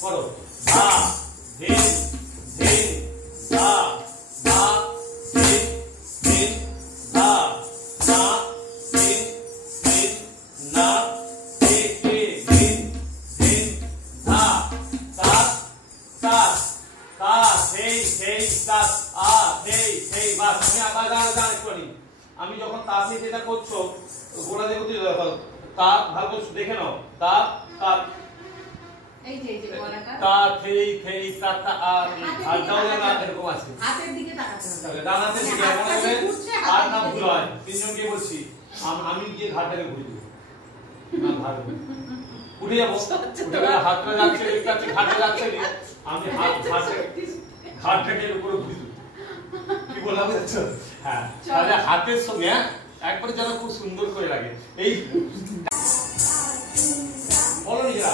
করো ধা ধিন ধিন ধা ধা ধিন ধিন ধা না ধিন ধিন না তে তে ধিন ধিন ধা তা তা তা সেই সেই তা আ সেই সেই বাস আমি আবার গান করি আমি যখন তা থেকে এটা করছো গোড়া দিয়ে গতি দেখো তা ভালো করে দেখে নাও তা তা এই যে গলাটা তা থেই থেই তা তা আ হাতটাও যেন এরকম আছে হাতের দিকে তাকাতে হবে ডান হাতের দিকে এমন হবে আর না ভুল হয় তিনজনকে বলছি আমি গিয়ে ঘাটটাকে ঘুরে দেব না ঘাট উঠে যাবো হাতটা যাচ্ছে কাছে ঘাটে যাচ্ছে আমি ঘাটটাকে উপরে ঘুরে দেব কি বললাম বুঝছো হ্যাঁ তাহলে হাতের সঙ্গে একবার যেন খুব সুন্দর করে লাগে এই বলো নিজেরা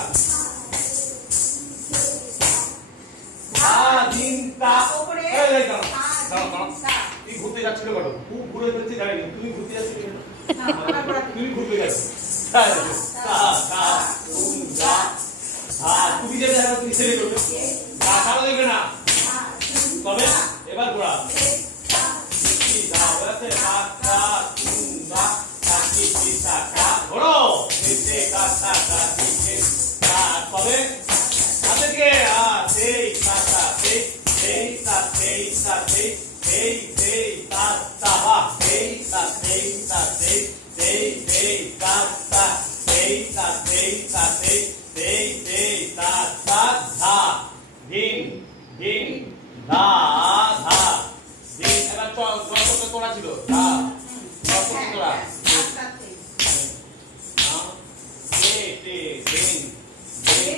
তুমি ঘুরতে যাচ্ছিল কেন খুব ঘুরে ফেলছি জানি তুমি ঘুরতে যাচ্ছিলে তুমি ঘুরতে যাচ্ছ তুমি যেটা জানো তুমি সেটাই করবে কারো দেখবে না তবে এবার ঘোরা তবে হাতেকে সেই কাটা সেই সেই তা সেই তা সেই সেই সেই তা তা বা সেই তা সেই তা সেই সেই সেই তা তা সেই তা সেই তা সেই সেই সেই তা তা ধা ধিন ধিন ধা ধা ধিন এবার যত তোড়া ছিল ধা যত তোড়া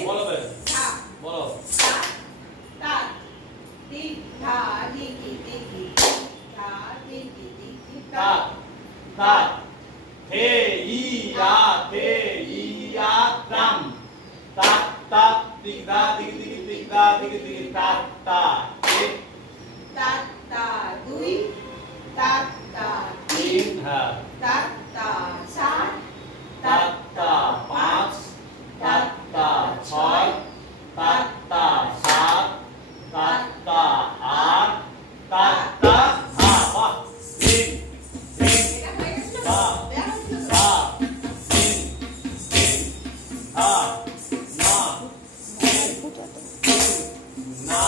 বলো বলো তা তি ধা দি কি তি কি ধা দি কি তি কি তা তা হে ই আ তে ই আ তাম তা তা তিক দা তিক তিক তিক দা তিক তিক তা তা তে তা তা দুই তা তা তিন হ্যাঁ তা তা চার তা তা পাঁচ তা তা ছয় তা তা সাত তা তা আট তা তা বাহ তিন তিন এটা হয়ে গেছিল তা তা তিন তিন তা না না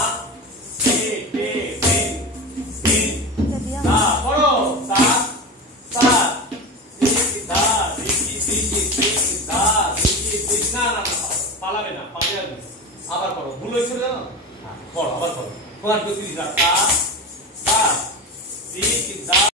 তে তে তিন তিন তা পড়ো তা তা তিন তা তিকি তিকি তিন তা তিকি তিন না না পালাবে না পালাবে আবার করো ভুল হয়েছিল জানো পড়ো আবার করো তোমার গতি তা